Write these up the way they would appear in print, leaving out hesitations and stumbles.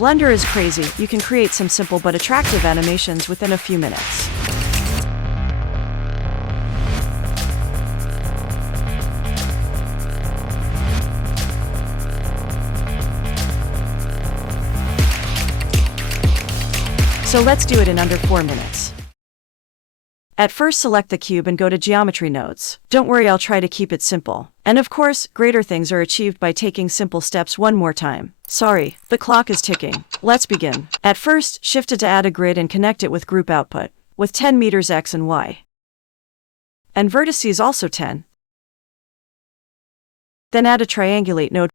Blender is crazy. You can create some simple but attractive animations within a few minutes. So let's do it in under 4 minutes. At first, select the cube and go to Geometry nodes. Don't worry, I'll try to keep it simple. And of course, greater things are achieved by taking simple steps one more time. Sorry, the clock is ticking. Let's begin. At first, shift it to add a grid and connect it with group output, with 10 meters X and Y. And vertices also 10. Then add a triangulate node,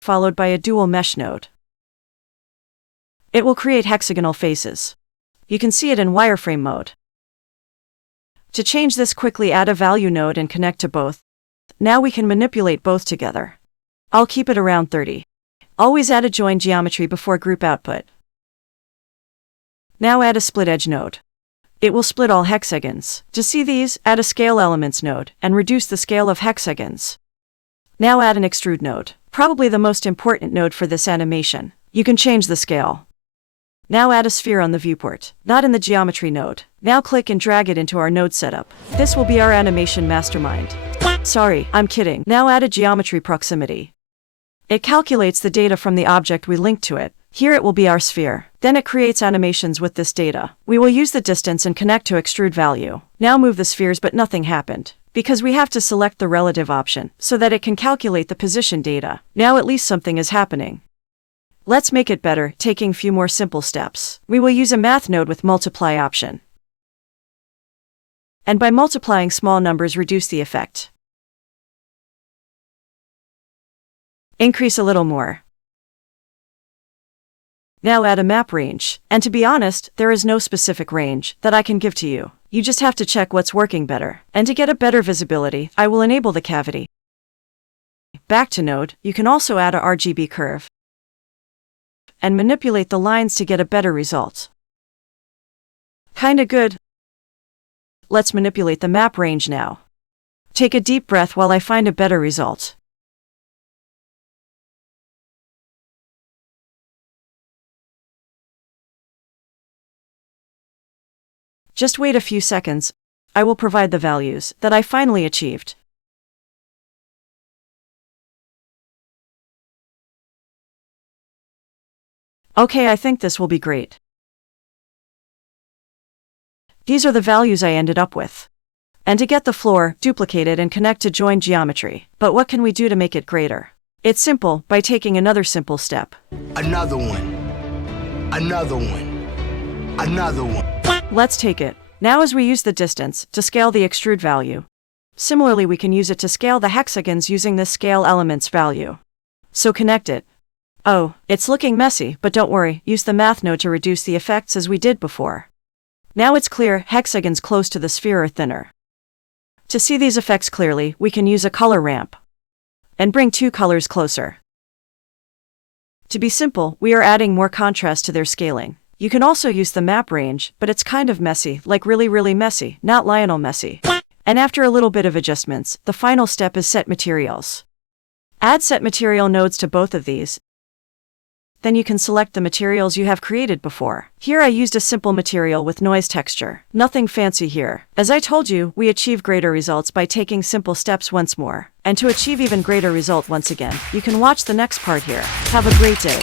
followed by a dual mesh node. It will create hexagonal faces. You can see it in wireframe mode. To change this, quickly add a value node and connect to both. Now we can manipulate both together. I'll keep it around 30. Always add a join geometry before group output. Now add a split edge node. It will split all hexagons. To see these, add a scale elements node and reduce the scale of hexagons. Now add an extrude node, probably the most important node for this animation. You can change the scale. Now add a sphere on the viewport, not in the geometry node. Now click and drag it into our node setup. This will be our animation mastermind. Sorry, I'm kidding. Now add a geometry proximity. It calculates the data from the object we link to it. Here it will be our sphere. Then it creates animations with this data. We will use the distance and connect to extrude value. Now move the spheres, but nothing happened, because we have to select the relative option so that it can calculate the position data. Now at least something is happening. Let's make it better, taking few more simple steps. We will use a math node with multiply option. And by multiplying small numbers, reduce the effect. Increase a little more. Now add a map range. And to be honest, there is no specific range that I can give to you. You just have to check what's working better. And to get a better visibility, I will enable the cavity. Back to node, you can also add a RGB curve and manipulate the lines to get a better result. Kinda good. Let's manipulate the map range now. Take a deep breath while I find a better result. Just wait a few seconds. I will provide the values that I finally achieved. Okay, I think this will be great. These are the values I ended up with. And to get the floor, duplicate it and connect to join geometry. But what can we do to make it greater? It's simple, by taking another simple step. Another one. Another one. Another one. Let's take it. Now as we use the distance to scale the extrude value. Similarly, we can use it to scale the hexagons using this scale elements value. So connect it. Oh, it's looking messy, but don't worry, use the math node to reduce the effects as we did before. Now it's clear, hexagons close to the sphere are thinner. To see these effects clearly, we can use a color ramp and bring two colors closer. To be simple, we are adding more contrast to their scaling. You can also use the map range, but it's kind of messy, like really messy, not Lionel Messi. And after a little bit of adjustments, the final step is set materials. Add set material nodes to both of these. Then you can select the materials you have created before. Here I used a simple material with noise texture. Nothing fancy here. As I told you, we achieve greater results by taking simple steps once more. And to achieve even greater result once again, you can watch the next part here. Have a great day.